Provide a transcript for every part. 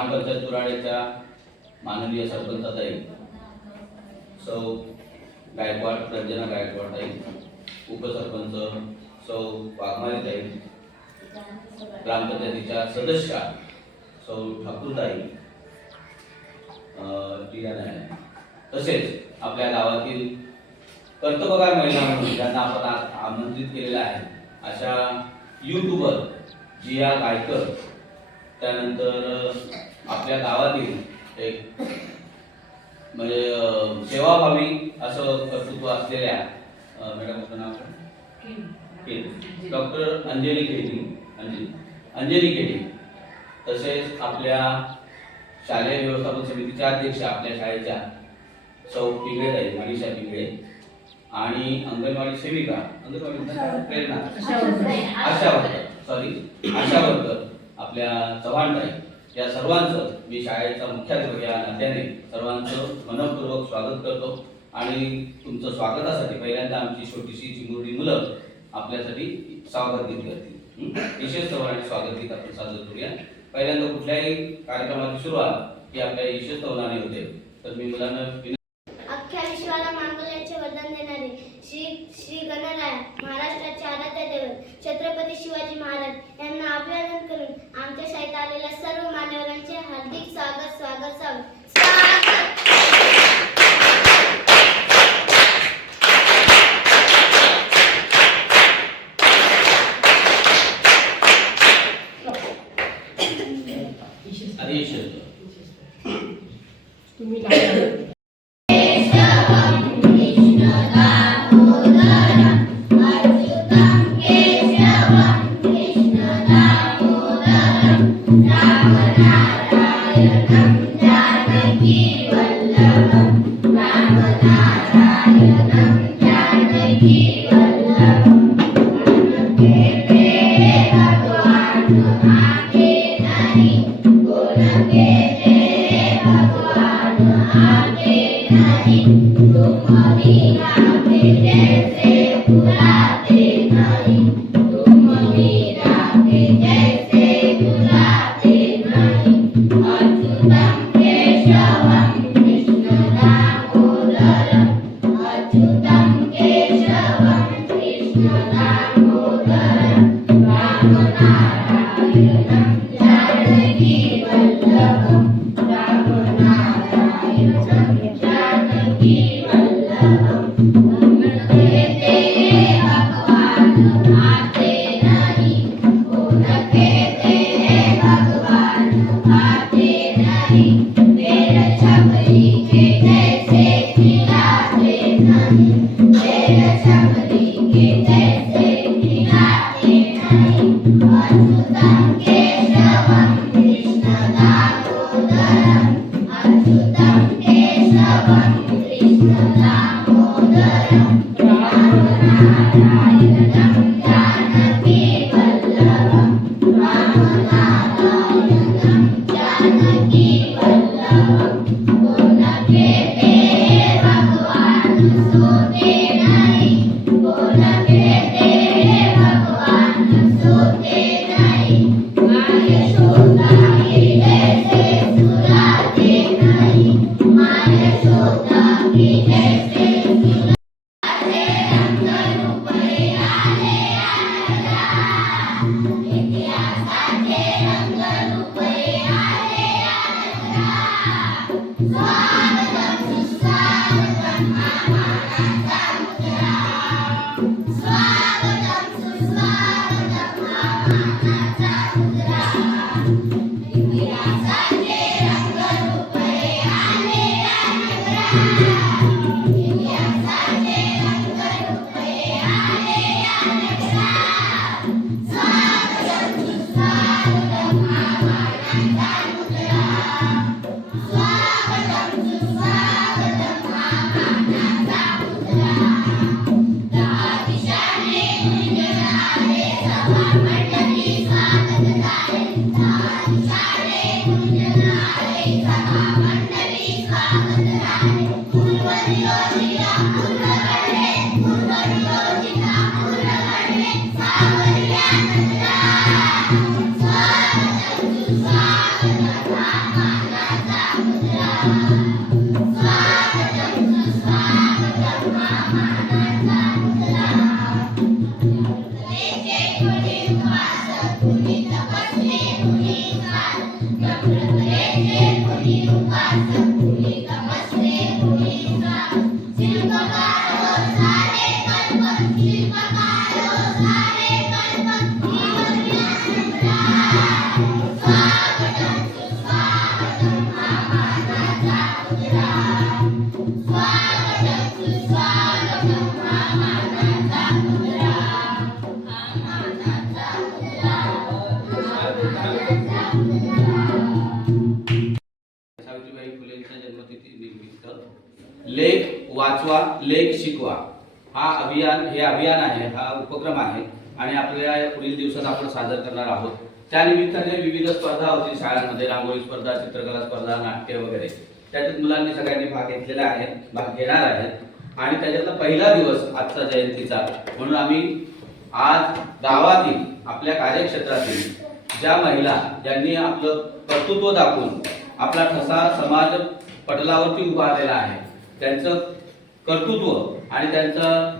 ग्रामपंचायत तुराळेच्या माननीय सरपंचाताई सौ गायकवाड रंजना गायकवाड ताई, उपसरपंच सौ वाघमारे ताई, ग्रामपंचायतीच्या सदस्या सौ ठाकूरताई, तसेच आपल्या गावातील कर्तबगार महिला म्हणून ज्यांना आपण आमंत्रित केलेला आहे अशा युट्यूबर जिया गायकर, त्यानंतर आपल्या गावातील एक म्हणजे सेवाभावी असं कर्तृत्व असलेल्या मॅडमचं नाव डॉक्टर अंजली केडी, तसेच आपल्या शालेय व्यवस्थापन समितीच्या अध्यक्ष आपल्या शाळेच्या सौ पिंगळेताई मनीषा पिंगळे आणि अंगणवाडी सेविका प्रेरणा आशा वर्कर आपल्या चव्हाणताई, या सर्वांचं मी शाळेचा मुख्याध्यापक या नात्याने सर्वांचं मनपूर्वक स्वागत करतो आणि तुमचं स्वागतासाठी पहिल्यांदा आमची छोटीशी चिमुरडी मुलं आपल्यासाठी स्वागत गीत करतील. विशेष चव्हाणाचे स्वागत गीत आपण सादर करूया. पहिल्यांदा कुठल्याही कार्यक्रमाची सुरुवात ही आपल्या विशेष चव्हाणाने होते, तर मी मुलांना अख्ख्या विश्वाला मांगल्याचे वरदान देणारे श्री गणराया महाराष्ट्राचे आराध्य दैवत छत्रपती शिवाजी महाराज यांना अभिवादन करून आमच्या शाळेत आलेल्या सर्व मान्यवरांचे हार्दिक स्वागत. स्वागतम सावित्रीबाई फुलेंच्या जन्मतिथी निमित्त लेख वाचवा लेख शिकवा हे अभियान आहे, हा उपक्रम आहे आणि आपल्या या पुढील दिवसात आपण सादर करणार आहोत. त्या निमित्ताने विविध स्पर्धा होतील शाळांमध्ये, रांगोळी स्पर्धा, चित्रकला स्पर्धा, नाट्य वगैरे. त्याच्यात मुलांनी सगळ्यांनी भाग घेतलेला आहे, भाग घेणार आहेत आणि त्याच्यातला पहिला दिवस आजचा जयंतीचा म्हणून आम्ही आज गावातील आपल्या कार्यक्षेत्रातील ज्या महिला ज्यांनी आपलं कर्तृत्व दाखवून आपला ठसा समाज पटलावरती उभारलेला आहे, त्यांचं कर्तृत्व आणि त्यांचं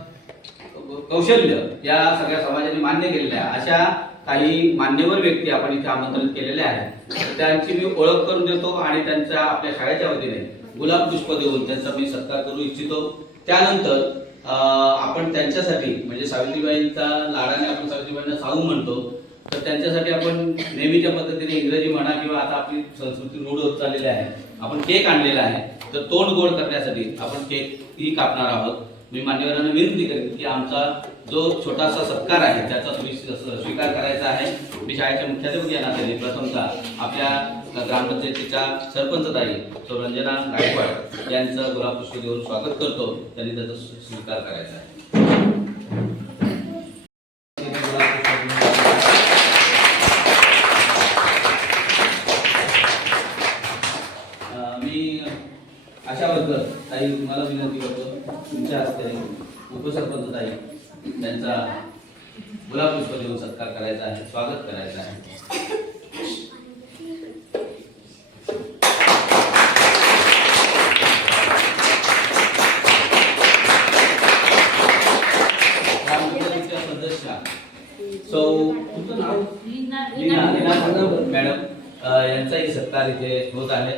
कौशल्य या सगळ्या समाजाने मान्य केलेलं आहे अशा काही मान्यवर व्यक्ती आपण इथे आमंत्रित केलेले आहेत. त्यांची मी ओळख करून देतो आणि त्यांच्या आपल्या शाळेच्या वतीने गुलाब पुष्प देऊन त्यांचा मी सत्कार करू इच्छितो. त्यानंतर आपण त्यांच्यासाठी म्हणजे सावित्रीबाईंचा लाडाने आपण सावित्रीबाईंना साऊ म्हणतो, तर त्यांच्यासाठी आपण नेहमीच्या पद्धतीने इंग्रजी म्हणा किंवा आता आपली संस्कृती रूढ होत चाललेली आहे, आपण केक आणलेला आहे. तर तोंड गोड करण्यासाठी आपण केक ही कापणार आहोत. मी मान्यवरांना विनंती करेन की आमचा जो छोटासा सत्कार आहे त्याचा तुम्ही स्वीकार करायचा आहे. मी शाळेच्या मुख्याध्यापक या नात्याने प्रथमतः आपल्या ग्रामपंचायतीच्या सरपंचताई सौ रंजना गायकवाड यांचं गुलाबपुष्प देऊन स्वागत करतो. त्यांनी त्याचा स्वीकार करायचा आहे. मी आशावर्कर ताई तुम्हाला विनंती करतो तुमच्या हस्ते उपसरपंच ताई त्यांचा गुलाबपुष्प देऊन सत्कार करायचा आहे, स्वागत करायचं आहे. ग्रामपंचायतीच्या सदस्या सौ तुमचं नाव लीना मॅडम यांचाही सत्कार इथे होत आहे.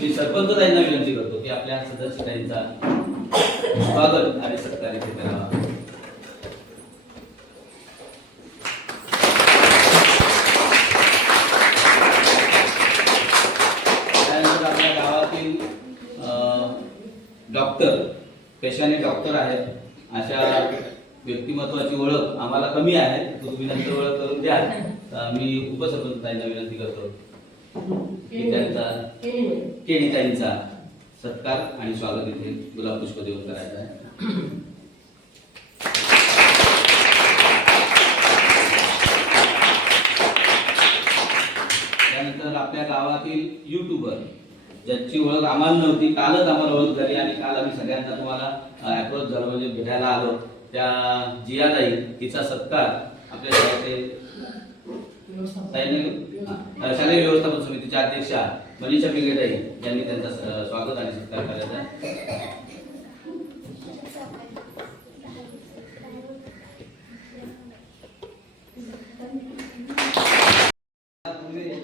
मी सरपंच ताईंना विनंती करतो की आपल्या सदस्य ताईंचा स्वागत आणि सत्कार इथे करावा. त्यानंतर आपल्या गावातील डॉक्टर पेशाने डॉक्टर आहेत अशा व्यक्तिमत्वाची ओळख आम्हाला कमी आहे, तुम्ही नंतर ओळख करून द्या. मी उपसरपंच ताईंना विनंती करतो की त्यांचा केणीताईंचा सत्कार आणि स्वागत इथे गुलाबपुष्प देऊन करायचा आहे. त्यानंतर आपल्या गावातील युट्यूबर ज्याची ओळख आम्हाला नव्हती, कालच आम्हाला ओळख झाली आणि काल आम्ही सगळ्यांना तुम्हाला अप्रोच झालो म्हणजे भेटायला आलो. त्या जियाताई तिचा सत्कार आपल्या शाळेचे शालेय व्यवस्थापन समितीच्या अध्यक्षा मनीषा पिंगेताई यांनी त्यांचा स्वागत आणि सत्कार करायचा आहे.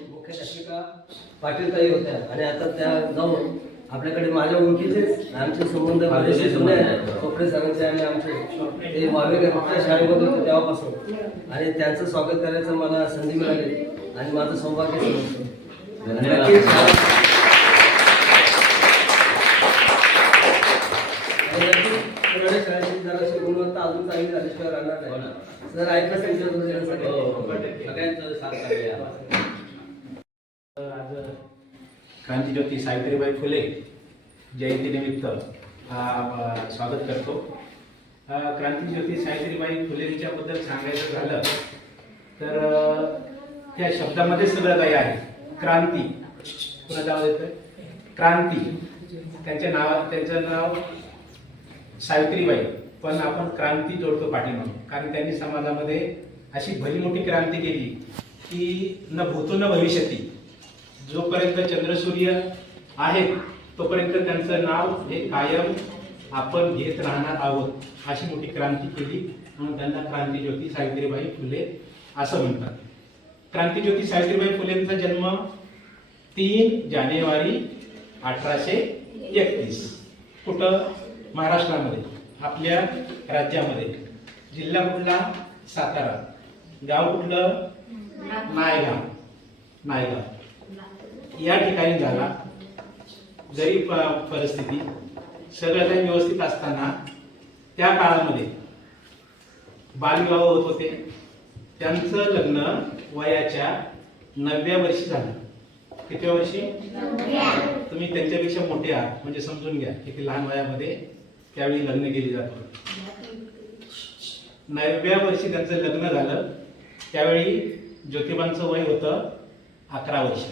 मुख्य शिक्षिका पाटीलताई होत्या आणि आता त्या जाऊन आपल्याकडे माझ्या ओळखीचेच आमचे संबंध बरेचसे जुने आहेत. कोपरे सरांचे आणि आमचे ते वावेकर फक्त शाळेमध्ये होते तेव्हापासून आणि त्यांचं स्वागत करायचं मला संधी मिळाली आणि माझं सौभाग्य समजतो. शाळेची जराशी गुणवत्ता अजून चांगली झाल्याशिवाय राहणार नाही. जर ऐकलं सगळ्यांचं साथ लागले आम्हाला. क्रांतीज्योती सावित्रीबाई फुले जयंतीनिमित्त स्वागत करतो. क्रांतीज्योती सावित्रीबाई फुलेंच्याबद्दल सांगायचं झालं तर त्या शब्दामध्ये सगळं काही आहे. क्रांती पुन्हा नाव येतं क्रांती, त्यांचं नाव सावित्रीबाई, पण आपण क्रांती जोडतो पाठीमागे, कारण त्यांनी समाजामध्ये अशी भली मोठी क्रांती केली की न भूतो न भविष्यती, जोपर्यंत चंद्रसूर्य आहेत तोपर्यंत त्यांचं नाव हे कायम आपण घेत राहणार आहोत. अशी मोठी क्रांती केली म्हणून त्यांना क्रांतीज्योती सावित्रीबाई फुले असं म्हणतात. क्रांतीज्योती सावित्रीबाई फुलेंचा जन्म 3 जानेवारी 1831. कुठं? महाराष्ट्रामध्ये, आपल्या राज्यामध्ये. जिल्हा कुठला? सातारा. गाव कुठलं? नायगाव या ठिकाणी झाला. गरीब परिस्थिती, सगळं काही व्यवस्थित असताना त्या काळामध्ये बालविवाह होत होते. त्यांचं लग्न वयाच्या 9व्या वर्षी झालं. कितव्या वर्षी? तुम्ही त्यांच्यापेक्षा मोठे आहात म्हणजे समजून घ्या किती लहान वयामध्ये त्यावेळी लग्न केली जातात. 9व्या वर्षी त्यांचं लग्न झालं. त्यावेळी ज्योतिबांचं वय होतं 11 वर्ष,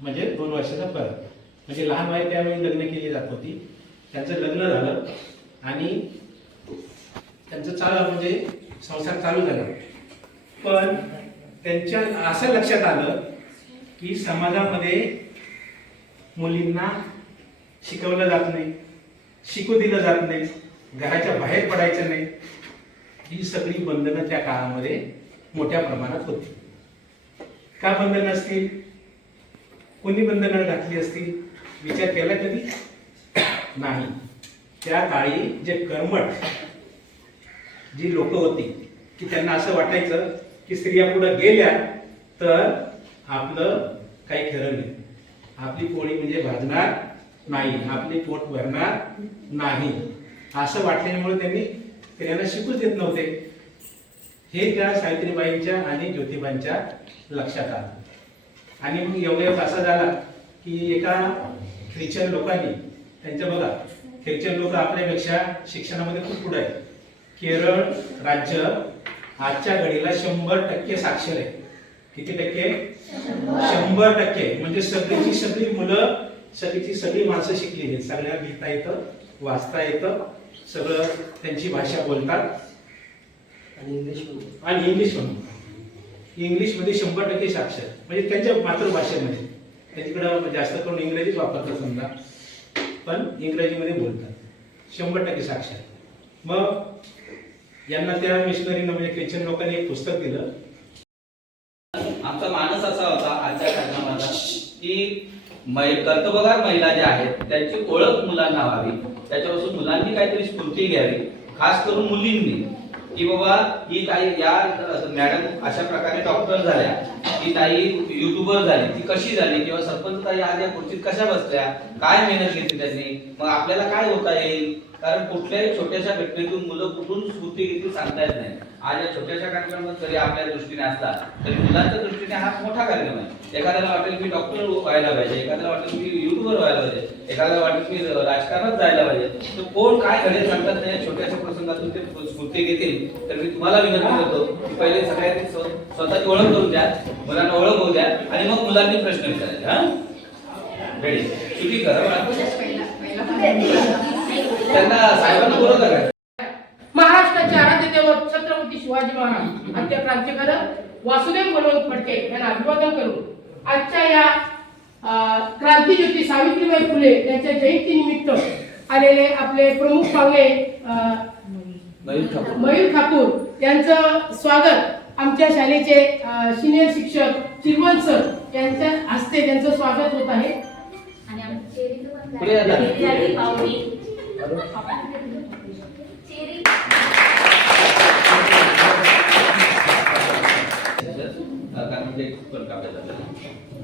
म्हणजे 2 वर्षाचा फरक. म्हणजे लहान वयात त्यावेळी लग्न केली जात होती. त्यांचं लग्न झालं आणि त्यांचं म्हणजे संसार चालू झाला. पण त्यांच्या असं लक्षात आलं की समाजामध्ये मुलींना शिकवलं जात नाही, शिकू दिलं जात नाही, घराच्या बाहेर पडायचं नाही. ही सगळी बंधनं त्या काळामध्ये मोठ्या प्रमाणात होती. का बंधनं असतील? कोणी बंधनं घातली असतील? विचार केला कधी? नाही. त्या काळी जे कर्मठ जी लोक होती की त्यांना असं वाटायचं की स्त्रिया पुढे गेल्या तर आपलं काही खरं नाही, आपली पोळी म्हणजे भाजणार नाही, आपली पोट भरणार नाही, असं वाटल्यामुळे त्यांनी स्त्रियांना शिकूच देत नव्हते. हे त्या सावित्रीबाईंच्या आणि ज्योतिबांच्या लक्षात आलं. आणि मग एवढ्यात असा झाला की एका ख्रिश्चन लोकांनी त्यांच्या, बघा ख्रिश्चन लोक आपल्यापेक्षा शिक्षणामध्ये खूप पुढे आहे. केरळ राज्य आजच्या घडीला 100% साक्षर आहे. किती टक्के? 100%. म्हणजे सगळीची सगळी मुलं, सगळीची सगळी माणसं शिकलेली आहेत. सगळ्या लिहिता येतं, वाचता येतं, सगळं त्यांची भाषा बोलतात आणि इंग्लिश म्हणून. इंग्लिशमध्ये 100% साक्षर, म्हणजे त्यांच्या मातृभाषेमध्ये. त्यांच्याकडं जास्त करून इंग्रजीच वापरतात समजा, पण इंग्रजीमध्ये बोलतात. 100% साक्षर. मग यांना त्या मिशनरीनं म्हणजे ख्रिश्चन लोकांनी एक पुस्तक दिलं. आमचा मानस असा होता आजच्या कार्यक्रमाचा की कर्तबगार महिला ज्या आहेत त्यांची ओळख मुलांना व्हावी, त्याच्यापासून मुलांनी काहीतरी स्फूर्ती घ्यावी, खास करून मुलींनी, की बाबा ही ताई, या मॅडम अशा प्रकारे डॉक्टर झाल्या, ही ताई युट्यूबर झाली, ती कशी झाली, किंवा सरपंच ताई आज या खुर्चीत कशा बसल्या, काय मेहनत घेतली त्यांनी, मग आपल्याला काय होता येईल. कारण कुठल्याही छोट्याशा घटनेतून मुलं कुठून स्फूर्ती घेतील सांगता येत नाही. आज या छोट्याशा कार्यक्रमात जरी आपल्या दृष्टीने असला तरी मुलांच्या दृष्टीने हा मोठा कार्यक्रम आहे. एखाद्याला वाटेल की डॉक्टर व्हायला पाहिजे, एखाद्याला वाटेल की युट्यूबर व्हायला पाहिजे, एखाद्याला वाटेल की राजकारणात जायला पाहिजे. तर कोण काय घडेल सांगतात नाही. छोट्याशा प्रसंगातून ते स्फूर्ती घेतील. तर मी तुम्हाला विनंती करतो की पहिले सगळ्यांनी स्वतःची ओळख करून द्या, मुलांना ओळख होऊ द्या, आणि मग मुलांनी प्रश्न विचारायचे. हा रेडी सुटी करा. त्यांना साहेबांना बोलत आहे. महाराष्ट्राचे आराध्य दैवत छत्रपती शिवाजी महाराज आणि त्या क्रांतिकारक वासुदेव बळवंत फडके यांना अभिवादन करून आजच्या या क्रांतीज्योती सावित्रीबाई फुले यांच्या जयंती निमित्त आलेले आपले प्रमुख पाहुणे मयूर ठाकूर यांचं स्वागत आमच्या शाळेचे सिनियर शिक्षक चिरवण सर यांच्या हस्ते त्यांचं स्वागत होत आहे. आणि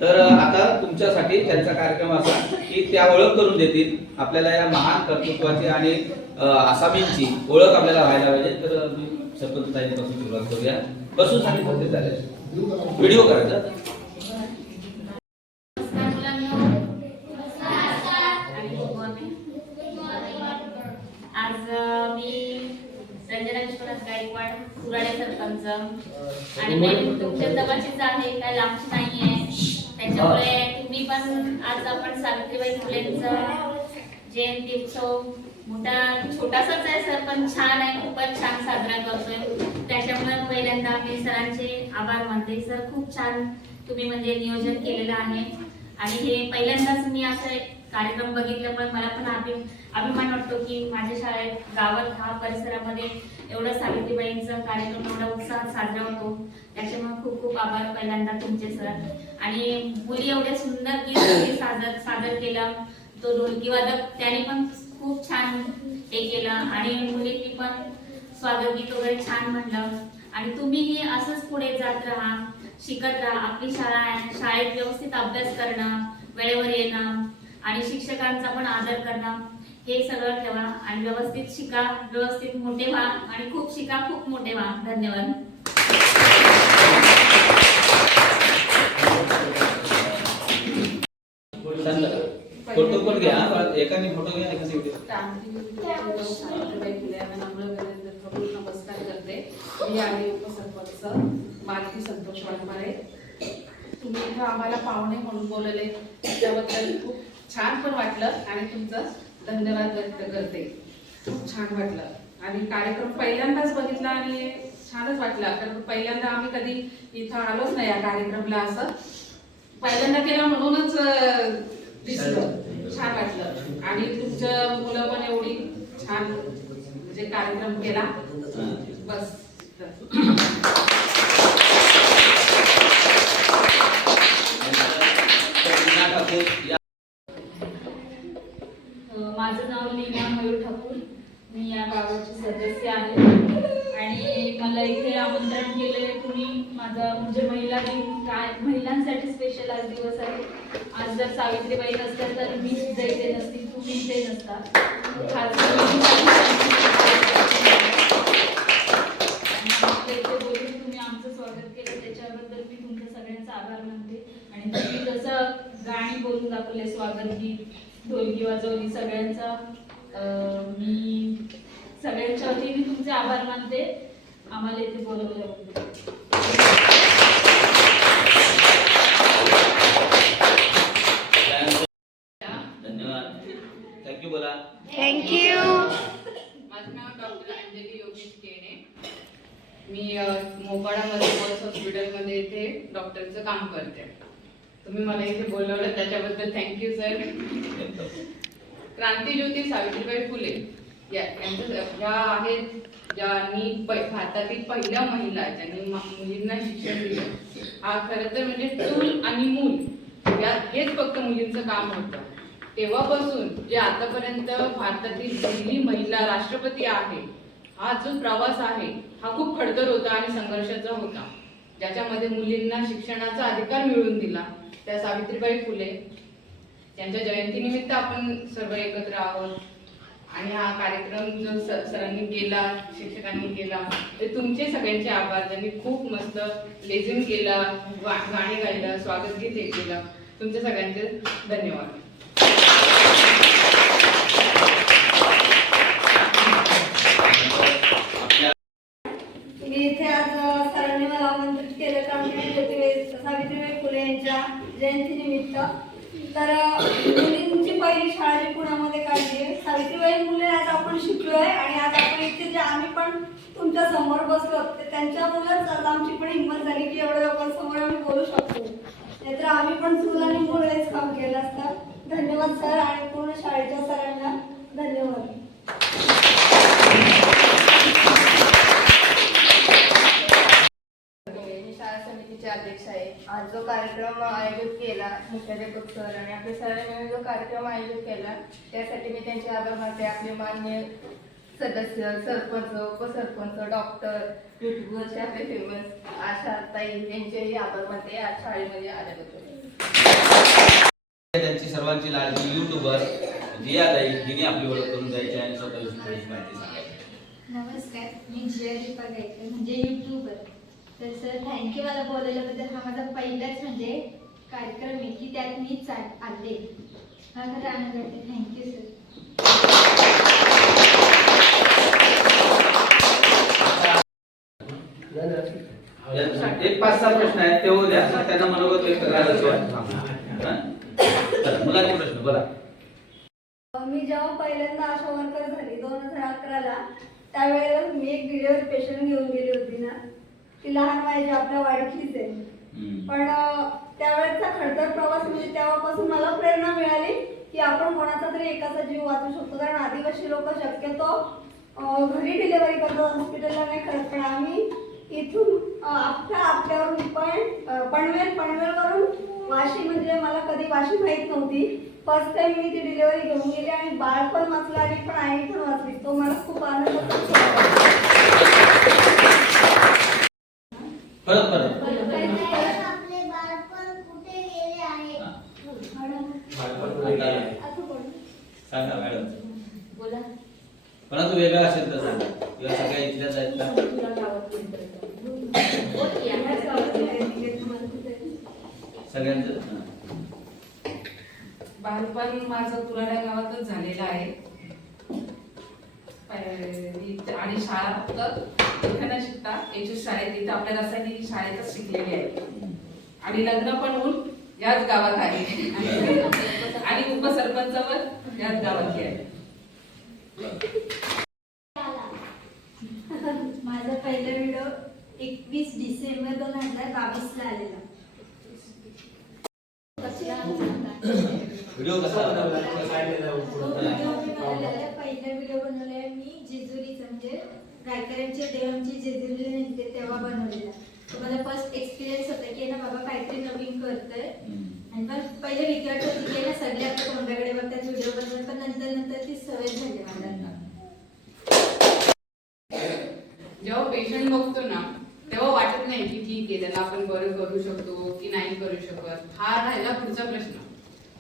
तर आता तुमच्यासाठी त्यांचा कार्यक्रम असा की त्या ओळख करून देतील आपल्याला या महान कर्तृत्वाची आणि आसामींची ओळख आपल्याला व्हायला पाहिजे. तर मी सरपंच ताईंपासून सुरुवात करूया. बसून सांगितलं ते चालेल, व्हिडिओ करायचा. आज मी रंजना विश्वनाथ गायकवाड, कुराडे सरपंच, आणि मी तुमच्या जवळचीच आहे, काय लांबची नाहीये. त्याच्यामुळे तुम्ही पण आज आपण सावित्रीबाई फुलेंचा जयंती उत्सव मोठा छोटासाच आहे सर, पण छान आहे, खूपच छान साजरा करतोय. त्याच्यामुळे पहिल्यांदा मी सरांचे आभार मानते. सर खूप छान तुम्ही म्हणजे नियोजन केलेलं आहे, आणि हे पहिल्यांदाच मी असं कार्यक्रम बघितलं पण मला पण अभिमान वाटतो की माझ्या शाळेत गावात हा परिसरामध्ये एवढं सावित्रीबाईंचा कार्यक्रम एवढा उत्साहात साजरा होतो. त्याच्यामुळे खूप खूप आभार पहिल्यांदा तुमचे सर. आणि मुली एवढे सुंदर गीत सादर केलं. तो ढोलकी वादक त्याने पण खूप छान हे केलं आणि मुलींनी पण स्वागत गीत वगैरे छान म्हणलं. आणि तुम्हीही असंच पुढे जात राहा, शिकत राहा. आपली शाळा आहे, शाळेत व्यवस्थित अभ्यास करणं, वेळेवर येणं आणि शिक्षकांचा पण आदर करणं हे सगळं ठेवा आणि व्यवस्थित शिका, व्यवस्थित मोठे व्हा आणि खूप शिका, खूप मोठे व्हा. धन्यवाद. फोटो पण घ्या, एकाने फोटो घ्या, एकाने व्हिडिओ. नमस्कार करते. मी आहे उपसरपंच मालती संतोष वाघमारे. तुम्ही इथं आम्हाला पाहुणे म्हणून बोलवले त्याबद्दल खूप छान पण वाटलं आणि तुमचं धन्यवाद व्यक्त करते. खूप छान वाटलं आणि कार्यक्रम पहिल्यांदाच बघितला आणि छानच वाटलं. कारण पहिल्यांदा आम्ही कधी इथं आलोच नाही या कार्यक्रमला. असं पहिल्यांदा केला म्हणूनच दिसलं, छान वाटलं. आणि तुमचं मुलं पण एवढी छान म्हणजे कार्यक्रम केला. बस माझं नाव लीना मयूर ठाकूर. मी या गावाची सदस्य आहे आणि मला इथे आमंत्रण केलेले तुम्ही. माझा म्हणजे महिला दिन काय महिलांसाठी स्पेशल आज दिवस आहे. आज जर सावित्रीबाई नसत्या तर मी सुद्धा इथे नसती, तुम्ही इथे नसता. इथे बोलून तुम्ही आमचं स्वागत केलं त्याच्याबद्दल मी तुमच्या सगळ्यांचा आभार मानते. आणि तुम्ही जसं गाणी बोलून दाखवले, स्वागत गीत, ढोलकी वाजवली, सगळ्यांचा मी सगळ्यांच्या वतीने तुमचे आभार मानते आम्हाला इथे बोलवल्याबद्दल. धन्यवाद. थँक्यू बोला. थँक्यू. माझं नाव डॉक्टर अंजली योगेश केणे. मी मोपाडामध्ये पल्स हॉस्पिटलमध्ये इथे डॉक्टरचं काम करते. तुम्ही मला इथे बोलवलं त्याच्याबद्दल थँक्यू सर. क्रांतीज्योती सावित्रीबाई फुले ज्या आहेत, ज्यांनी भारतातील पहिल्या महिला ज्यांनी मुलींना शिक्षण दिलं. हा खरं तर म्हणजे चूल आणि मूल हेच फक्त मुलींचं काम होतं. तेव्हापासून जे आतापर्यंत भारतातील पहिली महिला राष्ट्रपती आहे, हा जो प्रवास आहे हा खूप खडतर होता आणि संघर्षाचा होता, ज्याच्यामध्ये मुलींना शिक्षणाचा अधिकार मिळवून दिला. त्या सावित्रीबाई फुले त्यांच्या जयंतीनिमित्त आपण सर्व एकत्र आहोत. आणि हा कार्यक्रम जो सरांनी केला, शिक्षकांनी केला, ते तुमचे सगळ्यांचे आभार. त्यांनी खूप मस्त लेझिम केला, गाणी गायला, स्वागत गीत हे केलं. तुमच्या सगळ्यांचे धन्यवाद. मी इथे आज सरांनी मला आमंत्रित केलं सावित्रीबाई फुले यांच्या जयंतीनिमित्त. तर मुलींची पहिली शाळा जी पुण्यामध्ये काढली आहे सावित्रीबाई फुले, आज आपण शिकलोय आणि आज आपण इथे जे आम्ही पण तुमच्या समोर बसलो ते त्यांच्यामुळेच आज आमची पण हिंमत झाली की एवढ्या लोकांसमोर आम्ही बोलू शकतो. नाहीतर आम्ही पण चूल आणि मूल हेच काम केलं असतं. धन्यवाद सर आणि पूर्ण शाळेच्या सरांना धन्यवाद. शाळा समितीचे अध्यक्ष आहे. आज जो कार्यक्रम आयोजित केला मुख्याध्यापक सर आणि आपल्या सरांनी मिळून जो कार्यक्रम आयोजित केला त्यासाठी मी त्यांचे आभार मानते. आपले मान्य सदस्य, सरपंच, उपसरपंच, डॉक्टर, युट्यूबवरचे आपले फेमस आशा ताई यांचेही आभार मानते आज शाळेमध्ये आल्याबद्दल. त्यांची सर्वांची लाडकी युट्यूबर जिया ताई, हिने आपली ओळख करून द्यायची आणि स्वतःची थोडीशी माहिती सांगायची. नमस्कार, मी जिया दीपा गायकवाड म्हणजे युट्यूबर. तर सर थँक्यू मला बोलवल्याबद्दल. हा माझा पहिलाच म्हणजे कार्यक्रम आहे की त्यात मीच आले. हा खरं आनंद वाटते. Thank you sir. एक 5-6 प्रश्न आहेत ते द्या, त्यांना मनोगत व्यक्त करायला. मुलांचे प्रश्न बोला. मी जेव्हा पहिल्यांदा आशा वर्कर झाली 2011ला, त्यावेळेला मी एक डिलिव्हरी पेशंट घेऊन गेली होती ना, ती लहान वयाची आपल्या वाडीतलीच आहे. पण त्यावेळेचा खडतर प्रवास म्हणजे तेव्हापासून मला प्रेरणा मिळाली की आपण कोणाचा तरी एकाचा जीव वाचू शकतो. कारण आदिवासी लोक शक्यतो घरी डिलिव्हरी करतात, हॉस्पिटलला नाही करत. पण आम्ही इथून आपल्यावरून पनवेलवरून वाशी, म्हणजे मला कधी वाशी माहीत नव्हती. फर्स्ट टाइम मी ती डिलिव्हरी घेऊन गेली आणि बाळ पण वाचलं आणि पण आई पण वाचली. तो मला खूप आनंद होतो. परत आपले बालपण कुठे गेले आहे? सांगा मॅडम. बोला. परंतु वेगळा असेल तर सांगा, किंवा सगळ्या इथल्याच आहेत का? तुला गावात बोल की आहे. सगळ्यांचं बालपण माझं कुराड्या गावातच झालेलं आहे. आणि शाळा फक्त इथं न शिकता याची शाळेत, इथं आपल्या रसायनी शाळेतच शिकलेली आहे. आणि लग्न पण होऊन याच गावात आहे आणि उपसरपंच पण याच गावातली आहे. माझा पहिला व्हिडिओ 21 डिसेंबर 2022 ला आलेला. व्हिडिओ कसा होता? पहिला व्हिडिओ बनवलाय मी जेजुरीचा, म्हणजे गायकऱ्यांच्या देवांची जेजुरीला निघते तेव्हा बनवलेला. तर मला फर्स्ट एक्सपिरियन्स होता की ना बाबा काहीतरी नवीन करतोय. आणि पण पहिले विचारत होती की ना सगळे आपल्या तोंडाकडे बघतात व्हिडिओ बनवतात, पण नंतर ती सवय झाली मला. जेव्हा पेशंट बघतो ना तेव्हा वाटत नाही की ठीक आहे त्याला आपण बरं करू शकतो की नाही करू शकत, हा राहिला पुढचा प्रश्न.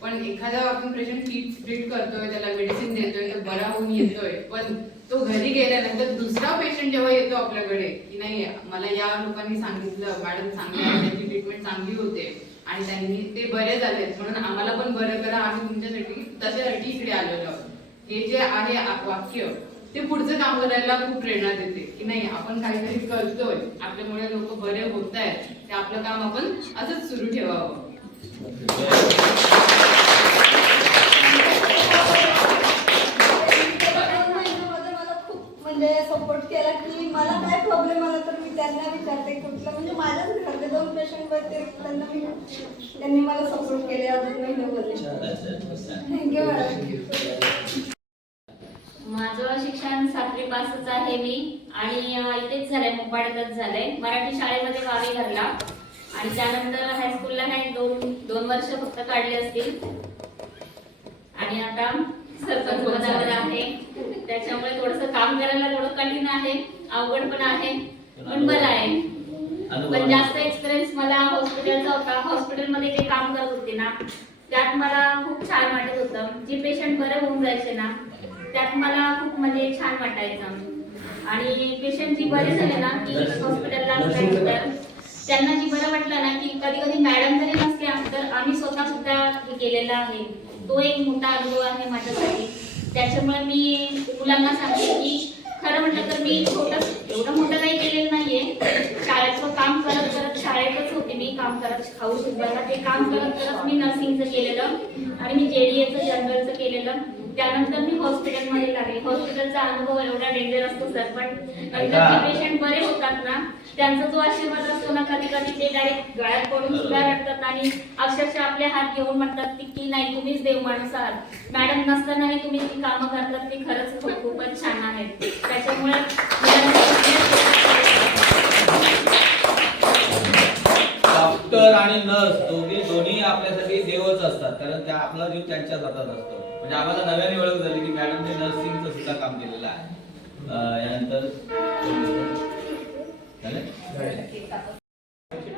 पण एखादा आपण पेशंट ट्रीट करतोय, त्याला मेडिसिन देतोय, तो बरा होऊन येतोय, पण तो घरी गेल्यानंतर दुसरा पेशंट जेव्हा येतो आपल्याकडे की नाही मला या लोकांनी सांगितलं, मॅडम सांगितलं, त्यांची ट्रीटमेंट चांगली होते आणि त्यांनी ते बरे झाले म्हणून आम्हाला पण बरं करा, आम्ही तुमच्यासाठी तशासाठी इकडे आलेलो आहोत, हे जे आहे वाक्य ते पुढचं काम करायला खूप प्रेरणा देते की नाही आपण काहीतरी करतोय, आपल्यामुळे लोक बरे होत आहेत, ते आपलं काम आपण असंच सुरू ठेवावं. मला खूप म्हणजे सपोर्ट केला की मला काय प्रॉब्लेम आला तर मी त्यांना विचारते कुठलं, म्हणजे माझ्याच घरातले 2 पेशंट व्यतिरिक्त त्यांनी मला सपोर्ट केले अजून महिन्यामध्ये. Thank you madam. माझं शिक्षण 7वी पासच आहे मी आणि इथेच झालंय, मोपाड्यातच झालंय. मराठी शाळेमध्ये गावी घरला आणि त्यानंतर हायस्कूलला नाही 2 वर्ष फक्त काढले असतील आणि आता सरपंच पदावर आहे. त्याच्यामुळे थोडंसं काम करायला थोडं कठीण आहे, अवघड पण आहे, पण बरं आहे. पण जास्त एक्सपिरियन्स मला हॉस्पिटलचा होता. हॉस्पिटलमध्ये जे काम करत होते ना त्यात मला खूप छान वाटत होतं. जे पेशंट बरे होऊन जायचे ना त्यात मला खूप म्हणजे छान वाटायचं. आणि पेशंट जी बरे झाले ना की हॉस्पिटलला असल्यानंतर त्यांना जी बरं वाटलं ना की कधी कधी मॅडम जरी नसल्या तर आम्ही स्वतः सुद्धा हे केलेला आहे. तो एक मोठा अनुभव आहे माझ्यासाठी. त्याच्यामुळे मी मुलांना सांगते की खरं म्हटलं तर मी एवढं मोठं काही केलेलं नाहीये. शाळेचं काम करत करत शाळेतच होते मी काम करत, खाऊ सुद्धा ते काम करत करत मी नर्सिंगचं केलेलं आणि मी JDAचं जनरलचं केलेलं. त्यानंतर मी हॉस्पिटलमध्ये लागले. हॉस्पिटलचा अनुभव एवढा डेंजर असतो सर, पण पेशंट बरे होतात ना त्यांचा जो आशीर्वाद असतो ना कधी कधी ते डायरेक्ट गळ्यात पडून सुद्धा रडतात आणि अक्षरशः आपले हात घेऊन म्हणतात की नाही तुम्हीच देव माणूस आहात, मॅडम नसतानाही तुम्ही जी कामं करतात ती खरंच खूपच छान आहेत. त्याच्यामुळे डॉक्टर आणि नर्स दोन्ही आपल्यासाठी देवच असतात, कारण त्या आपला जीव त्यांच्याच हातात असतो. म्हणजे आम्हाला नव्याने ओळख झाली की मॅडमने नर्सिंगचं सुद्धा काम केलेलं आहे. यानंतर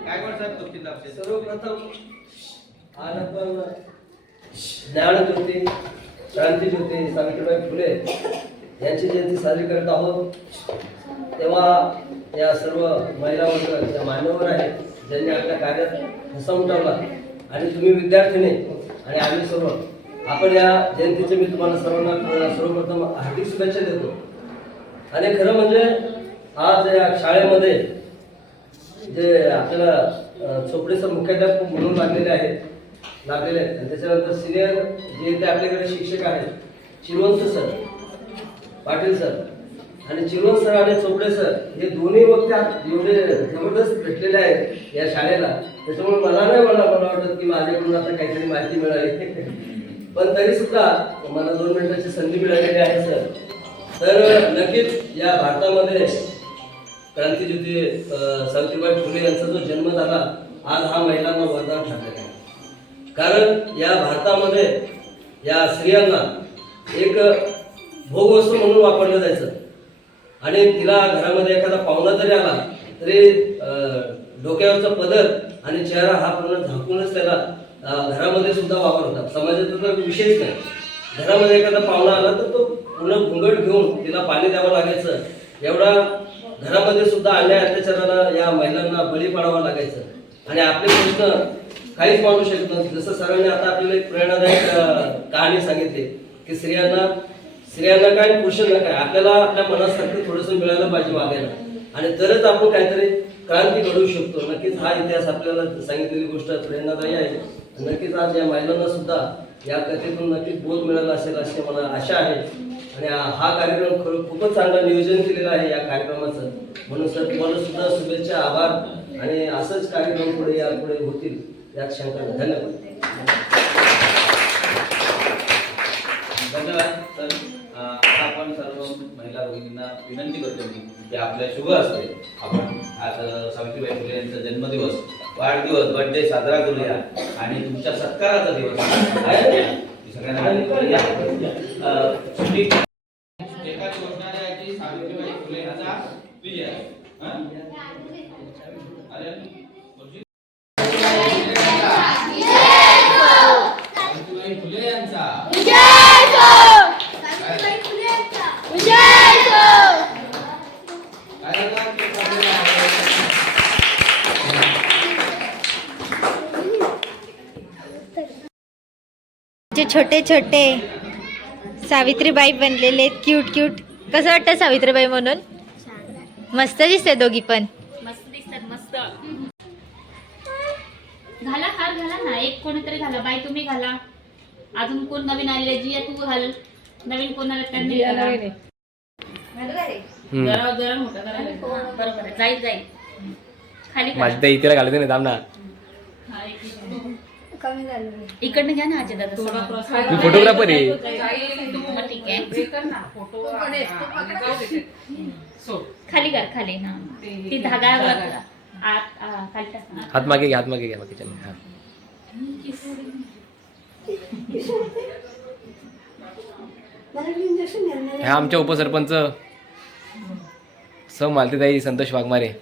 गायकवाड साहेब तपशील आपले. सर्वप्रथम आज आपण ज्ञानज्योती, क्रांतीज्योती सावित्रीबाई फुले यांची जयंती साजरी करत आहोत. तेव्हा या सर्व महिला वर्ग या मान्यवर आहेत ज्यांनी आपल्या कार्यात ठसा उमटवला आणि तुम्ही विद्यार्थिनी आणि आम्ही सर्व आपण या जयंतीचे मी तुम्हाला सर्वांना सर्वप्रथम हार्दिक शुभेच्छा देतो. आणि खरं म्हणजे आज या शाळेमध्ये जे आपल्याला चोपडे सर मुख्याध्यापक म्हणून लागलेले आहेत आणि त्याच्यानंतर सिनियर जे इथे आपल्याकडे शिक्षक आहेत चिरवंत सर, पाटील सर आणि चिरवंत सर आणि चोपडे सर हे दोन्ही वक्ते एवढे जबरदस्त भेटलेले आहेत या शाळेला. त्याच्यामुळे मला नाही वाटत की माझ्याकडून आता काहीतरी माहिती मिळाली. पण तरी सुद्धा मला 2 मिनिटाची संधी मिळालेली आहे सर. तर नक्कीच या भारतामध्ये क्रांतीज्योती सावित्रीबाई फुले यांचा जो जन्म झाला, आज हा महिलांना वरदान ठरलेला आहे. कारण या भारतामध्ये या स्त्रियांना एक भोगवस्तू म्हणून वापरलं जायचं आणि तिला घरामध्ये एखादा पाहुणा जरी आला तरी डोक्यावरचा पदर आणि चेहरा हा पूर्ण झाकूनच त्याला घरामध्ये सुद्धा वापर होता. समाजाचा तर विषयच नाही. घरामध्ये एखादा पाहुणा आला तर तो पूर्ण घुंगट घेऊन तिला पाणी द्यावं लागायचं. एवढा घरामध्ये सुद्धा अन्याय अत्याचाराला या महिलांना बळी पडावं लागायचं आणि आपले प्रश्न काहीच मांडू शकत नव्हते. जसं सरांनी आता आपल्याला एक प्रेरणादायक कहाणी सांगितली की स्त्रियांना काय आणि पुरुषांना काय, आपल्याला आपल्या मनासारखं थोडंसं मिळालं पाहिजे वागायला आणि तरच आपण काहीतरी क्रांती घडवू शकतो. नक्कीच हा इतिहास आपल्याला सांगितलेली गोष्ट प्रेरणादायी आहे. नक्कीच आज या महिलांना सुद्धा या कथेतून नक्कीच बोध मिळाला असेल अशी मला आशा आहे आणि हा कार्यक्रम खूपच चांगलं नियोजन केलेलं आहे या कार्यक्रमाचं. म्हणून सर तुम्हाला सुद्धा शुभेच्छा, आभार आणि असंच कार्यक्रम पुढे यापुढे होतील यात शंका नाही. धन्यवाद. धन्यवाद सर. आता आपण सर्व महिला भगिनींना विनंती करतो की आपल्या शुभ हस्ते आपण आज सावित्रीबाई फुले यांचा जन्मदिवस, वाढदिवस, बर्थडे साजरा करूया आणि तुमच्या सत्काराचा दिवस आहे. सगळ्यांना एकाच घोषणाने याची सावित्रीबाई फुले यांचा विजय. सावित्रीबाई फुले यांचा जे छोटे छोटे सावित्रीबाई बनलेले क्यूट क्यूट. कसं वाटतं सावित्रीबाई म्हणून? मस्त दिसते दोघी पण. मस्त दिसतात, मस्त. घाला, हार घाला ना, एक कोणीतरी घाला. बाई तुम्ही घाला, अजून कोण नवीन आलेले, जिया तू घाल, नवीन कोण आले त्यांनी घाला. जरा मोठा करा. बरोबर आहे, जाईल खाली करा. माझ्या इथे घालते नाही थांब ना. हा, एक कमी झालं. इकडनं घ्या ना आजी दादा. मी फोटोग्राफर आहे. मग ठीक आहे, खाली कर, खाली ना ती धागा आत खाली टाक. हात मागे घ्या, हात मागे घ्या बाकीच्या. ह्या आमच्या उपसरपंच स मालतीताई संतोष वाघमारे.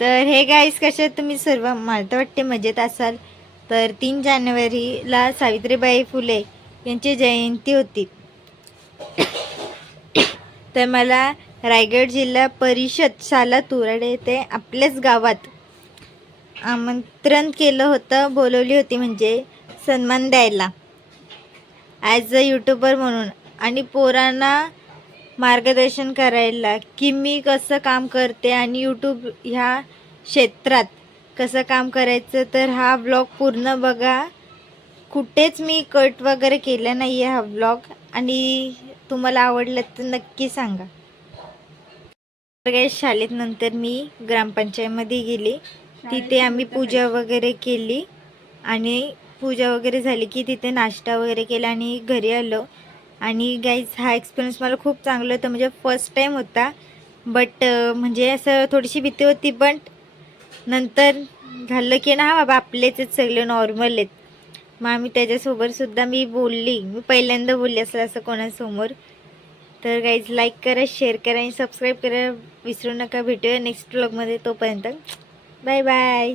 तर हे गाईस, कसे तुम्ही सर्व? मला तर वाटते मजेत असाल. तर 3 जानेवारीला सावित्रीबाई फुले यांची जयंती होती. तर मला रायगड जिल्हा परिषद शाला तुराडे येथे आपल्याच गावात आमंत्रण केलं होतं, बोलवली होती म्हणजे सन्मान द्यायला ॲज अ यूट्यूबर म्हणून आणि पोरांना मार्गदर्शन करायला की मी कसं काम करते आणि यूट्यूब ह्या क्षेत्रात कसं काम करायचं. तर हा व्लॉग पूर्ण बघा. कुठेच मी कट वगैरे केला नाही आहे हा व्लॉग आणि तुम्हाला आवडलं तर नक्की सांगा. तर काही शाळेत नंतर मी ग्रामपंचायतमध्ये गेली. तिथे आम्ही पूजा वगैरे केली आणि पूजा वगैरे झाली की तिथे नाश्ता वगैरे केला आणि घरी आलो. आणि गाईज हा एक्सपिरियन्स मला खूप चांगला होता, म्हणजे फर्स्ट टाईम होता. बट म्हणजे असं थोडीशी भीती होती, पण नंतर झालं की ना हा बाबा आपलेच आहेत सगळे नॉर्मल आहेत. मग आम्ही त्याच्यासोबतसुद्धा मी पहिल्यांदा बोलली असेल असं कोणासमोर. तर गाईज लाईक करा, शेअर करा आणि सबस्क्राईब करा विसरू नका. भेटूया नेक्स्ट व्लॉगमध्ये. तोपर्यंत बाय बाय.